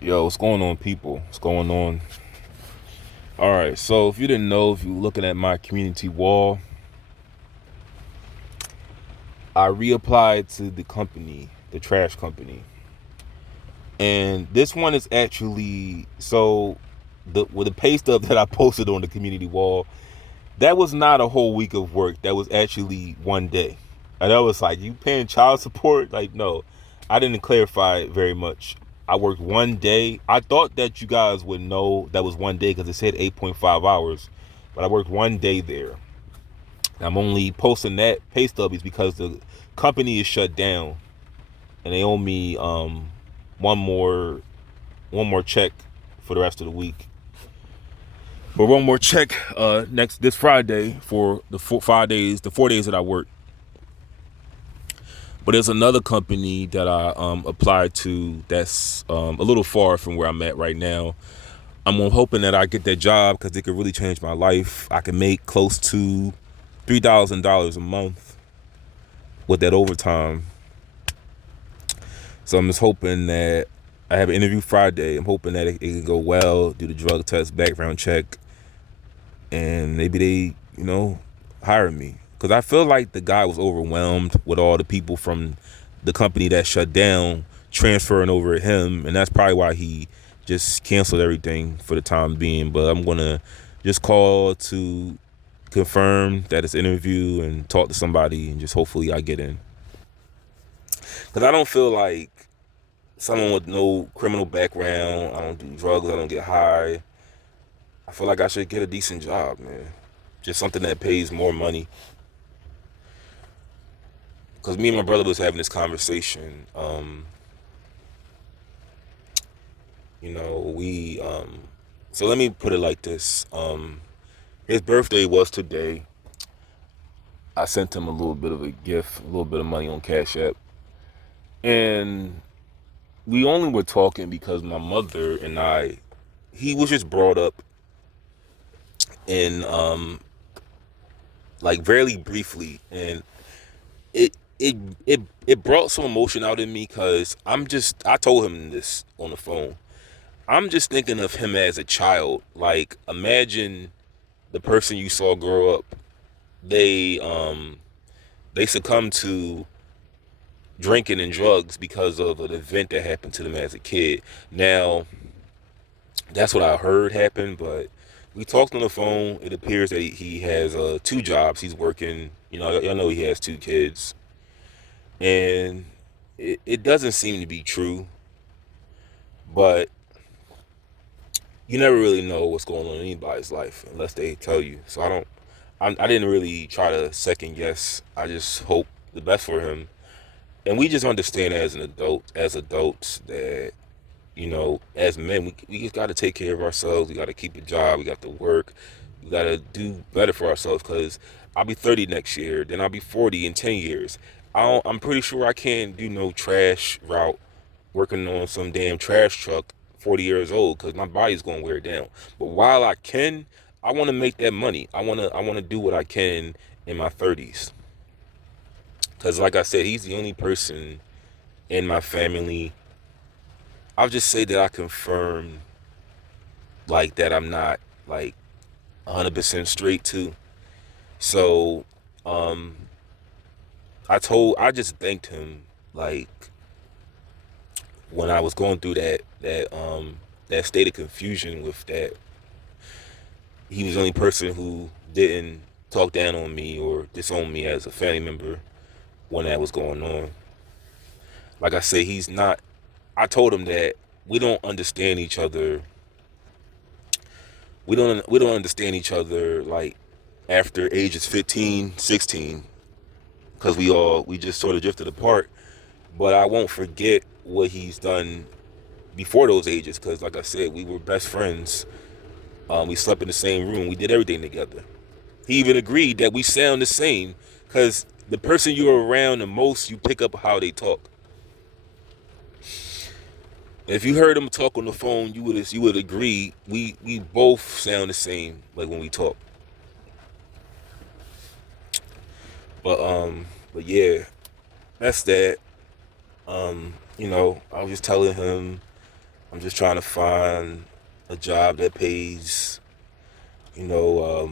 Yo, what's going on, people? What's going on? All right, so if you didn't know, if you're looking at my community wall, I reapplied to the company, the trash company. And this one is actually with the pay stub that I posted on the community wall, that was not a whole week of work. That was actually one day. And I was like, you paying child support? Like, no, I didn't clarify it very much. I worked one day. I thought that you guys would know that was one day because it said 8.5 hours, but I worked one day there. I'm only posting that pay stub is because the company is shut down and they owe me one more one more check for the rest of the week. But one more check next this Friday for the 4 5 days, the 4 days that I worked. But there's another company that I applied to that's a little far from where I'm at right now. I'm hoping that I get that job because it could really change my life. I can make close to $3,000 a month with that overtime. So I'm just hoping that I have an interview Friday. I'm hoping that it can go well, do the drug test, background check, and maybe they, hire me. Because I feel like the guy was overwhelmed with all the people from the company that shut down transferring over to him, and that's probably why he just canceled everything for the time being. But I'm gonna just call to confirm that it's an interview and talk to somebody, and just hopefully I get in. Because I don't feel like someone with no criminal background. I don't do drugs. I don't get high. I feel like I should get a decent job, man. Just something that pays more money. Because me and my brother was having this conversation. We so let me put it like this. His birthday was today. I sent him a little bit of a gift, a little bit of money on Cash App. And we only were talking because my mother and he was just brought up in like very briefly, and it it it brought some emotion out in me because I told him this on the phone. I'm just thinking of him as a child. Like, imagine the person you saw grow up. They succumb to drinking and drugs because of an event that happened to them as a kid. Now, that's what I heard happen, but we talked on the phone. It appears that he has two jobs. He's working. Y'all know he has two kids, and it doesn't seem to be true. But you never really know what's going on in anybody's life unless they tell you. So I didn't really try to second guess. I just hope the best for him, and we just understand as an adult, as adults, that as men, we just got to take care of ourselves. We got to keep a job. We got to work. We got to do better for ourselves because I'll be 30 next year. Then I'll be 40 in 10 years. I'm pretty sure I can't do no trash route working on some damn trash truck 40 years old because my body's going to wear down. But while I can, I want to make that money. I want to do what I can in my 30s. Because like I said, he's the only person in my family. I'll just say that I confirm like that I'm not like 100% straight too. So um I just thanked him, like, when I was going through that state of confusion with that. He was the only person who didn't talk down on me or disown me as a family member when that was going on. Like I say, he's not. I told him that we don't understand each other. We don't understand each other like after ages 15, 16, because we just sort of drifted apart. But I won't forget what he's done before those ages, because like I said, we were best friends. We slept in the same room. We did everything together. He even agreed that we sound the same, because the person you're around the most, you pick up how they talk. If you heard him talk on the phone, you would agree we both sound the same, like when we talk. But yeah, that's that. I was just telling him I'm just trying to find a job that pays, you know,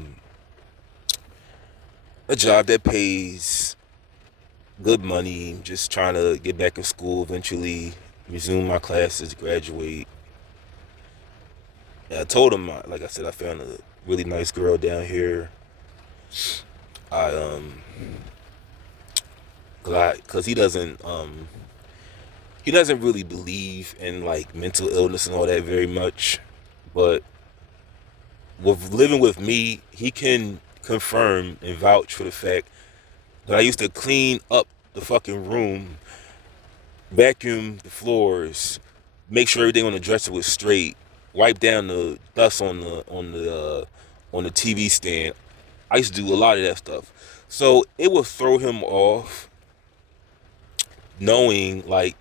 a job that pays good money. Just trying to get back in school eventually, resume my classes, graduate. And I told him, like I said, I found a really nice girl down here. I cause he doesn't really believe in like mental illness and all that very much, but with living with me, he can confirm and vouch for the fact that I used to clean up the fucking room, vacuum the floors, make sure everything on the dresser was straight, wipe down the dust on the TV stand. I used to do a lot of that stuff. So it would throw him off knowing like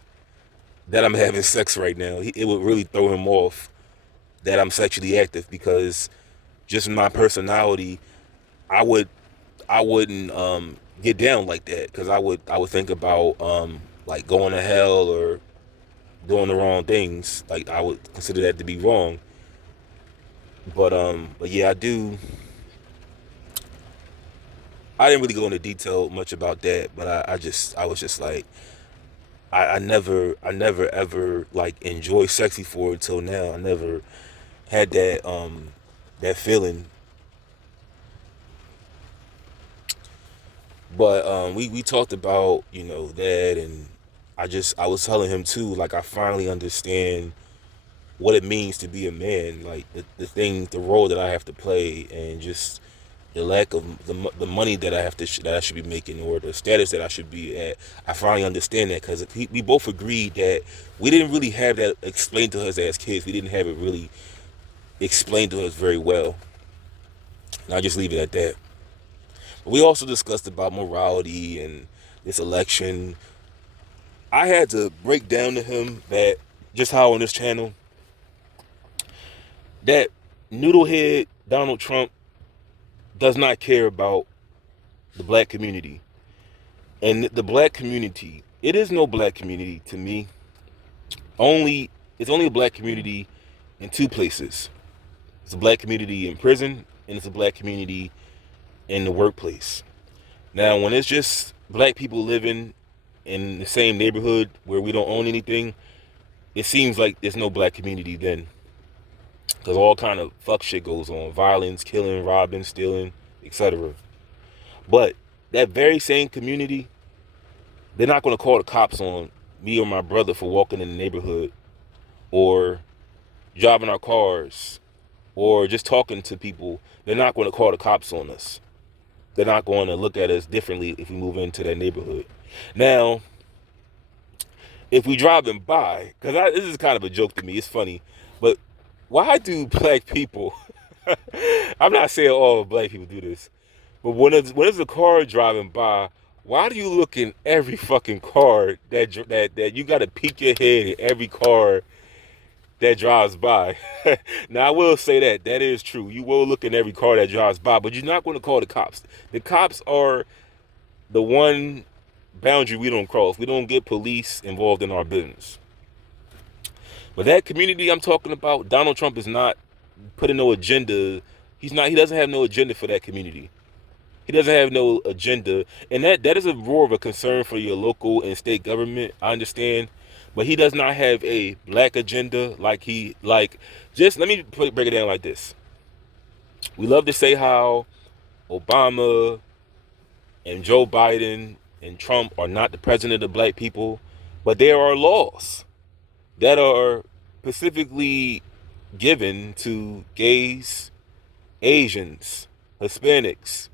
that I'm having sex right now. It would really throw him off that I'm sexually active because just my personality, I would I wouldn't get down like that because I would think about like going to hell or doing the wrong things. Like I would consider that to be wrong. But yeah, I didn't really go into detail much about that, but I was just like I never ever like enjoyed sex before until now. I never had that feeling. But we talked about, that, and I was telling him too, like I finally understand what it means to be a man, like the role that I have to play, and just the lack of the money that that I should be making, or the status that I should be at. I finally understand that because we both agreed that we didn't really have that explained to us as kids. We didn't have it really explained to us very well. And I'll just leave it at that. But we also discussed about morality and this election. I had to break down to him that just how on this channel that noodlehead Donald Trump does not care about the black community. And the black community, it is no black community to me. It's only a black community in two places. It's a black community in prison, and it's a black community in the workplace. Now, when it's just black people living in the same neighborhood where we don't own anything, it seems like there's no black community then. Because all kind of fuck shit goes on. Violence, killing, robbing, stealing, etc. But that very same community, they're not going to call the cops on me or my brother for walking in the neighborhood or driving our cars or just talking to people. They're not going to call the cops on us. They're not going to look at us differently if we move into that neighborhood. Now, if we driving by, because this is kind of a joke to me, it's funny, but why do black people, I'm not saying all black people do this, but when there's a car driving by, why do you look in every fucking car that you got to peek your head in every car that drives by? Now I will say that is true. You will look in every car that drives by, but you're not going to call the cops. The cops are the one boundary we don't cross. We don't get police involved in our business. But that community I'm talking about, Donald Trump is not putting no agenda. He doesn't have no agenda for that community. He doesn't have no agenda. And that is a more of a concern for your local and state government, I understand. But he does not have a black agenda just let me break it down like this. We love to say how Obama and Joe Biden and Trump are not the president of black people, but there are laws that are specifically given to gays, Asians, Hispanics.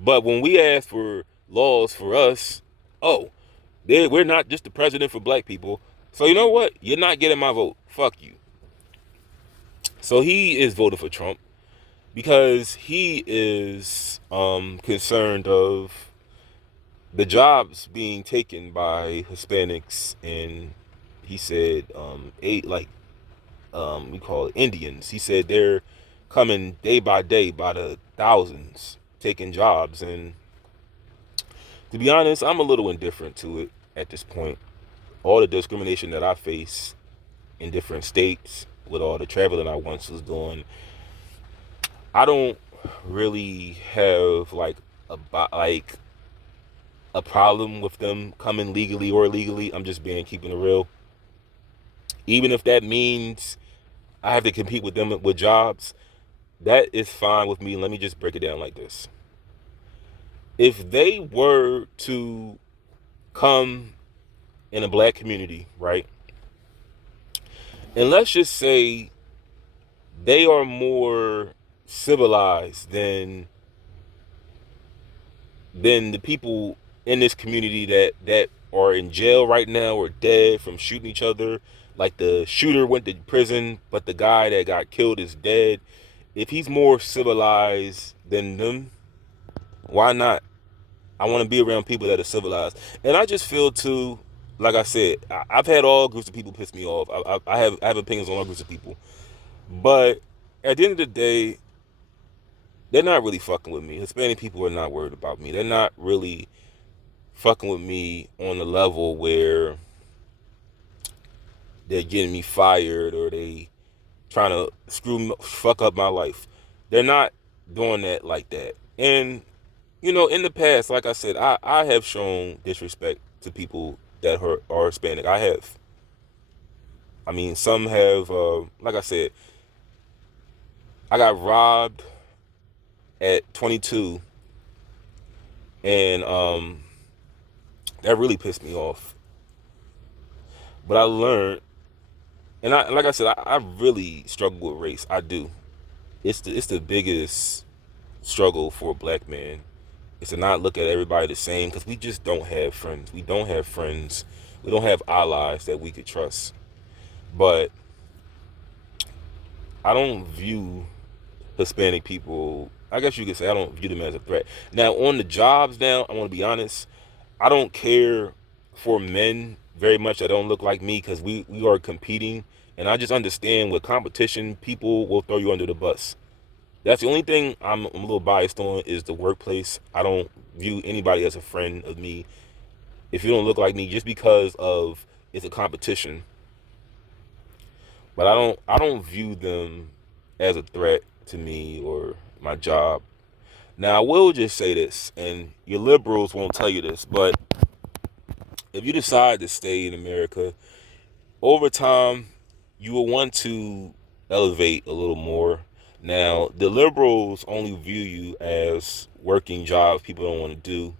But when we ask for laws for us, oh, we're not just the president for black people. So you know what? You're not getting my vote. Fuck you. So he is voting for Trump because he is concerned of the jobs being taken by Hispanics, and he said we call it Indians. He said they're coming day by day by the thousands taking jobs, and to be honest, I'm a little indifferent to it at this point. All the discrimination that I face in different states with all the traveling I once was doing. I don't really have like a problem with them coming legally or illegally. I'm just being keeping it real. Even if that means I have to compete with them with jobs, that is fine with me. Let me just break it down like this. If they were to come in a black community, right? And let's just say they are more civilized than the people in this community that are in jail right now or dead from shooting each other. Like the shooter went to prison, but the guy that got killed is dead. If he's more civilized than them, why not? I want to be around people that are civilized. And I just feel too, like I said, I've had all groups of people piss me off. I have opinions on all groups of people. But at the end of the day, they're not really fucking with me. Hispanic people are not worried about me. They're not really fucking with me on the level where they're getting me fired or they trying to fuck up my life. They're not doing that like that. And in the past, like I said, I have shown disrespect to people that are Hispanic. I have. I mean, some have. Like I said, I got robbed at 22, and that really pissed me off. But I learned, and like I said, I really struggle with race. I do. It's the biggest struggle for a black man. Is to not look at everybody the same, because we just don't have friends. We don't have friends. We don't have allies that we could trust. But I don't view Hispanic people, I guess you could say I don't view them as a threat. Now, on the jobs now, I want to be honest, I don't care for men very much that don't look like me, because we are competing. And I just understand with competition, people will throw you under the bus. That's the only thing I'm a little biased on, is the workplace. I don't view anybody as a friend of me if you don't look like me, just because of it's a competition. But I don't view them as a threat to me or my job. Now, I will just say this, and your liberals won't tell you this, but if you decide to stay in America, over time, you will want to elevate a little more. Now, the liberals only view you as working jobs people don't want to do.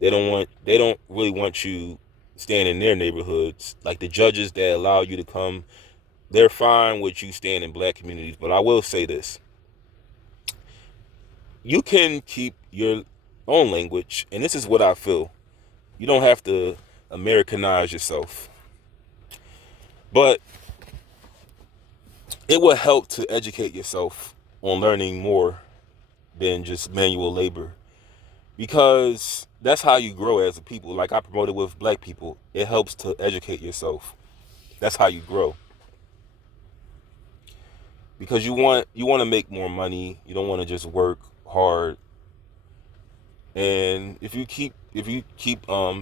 They don't really want you staying in their neighborhoods. Like the judges that allow you to come, they're fine with you staying in black communities. But I will say this. You can keep your own language, and this is what I feel. You don't have to Americanize yourself. But it will help to educate yourself on learning more than just manual labor, because that's how you grow as a people. Like I promoted with black people, it helps to educate yourself. That's how you grow, because you want to make more money. You don't want to just work hard. And if you keep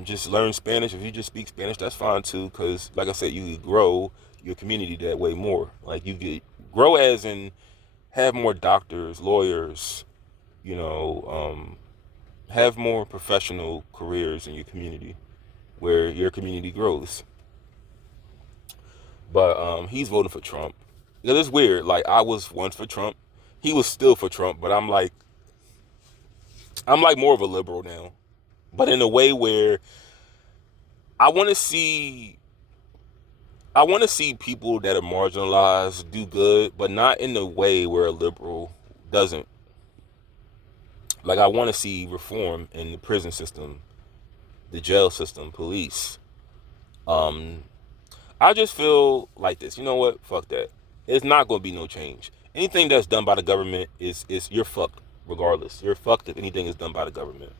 just learn Spanish, if you just speak Spanish, that's fine too, because like I said, you could grow your community that way more. Like you could grow as in have more doctors, lawyers, you know, have more professional careers in your community where your community grows. But he's voting for Trump. It's weird. Like I was once for Trump. He was still for Trump, but I'm like more of a liberal now. But in a way where I want to see I want to see people that are marginalized do good, but not in the way where a liberal doesn't. Like I want to see reform in the prison system, the jail system, police. Um, I just feel like this. You know what? Fuck that. It's not going to be no change. Anything that's done by the government is you're fucked regardless. You're fucked if anything is done by the government.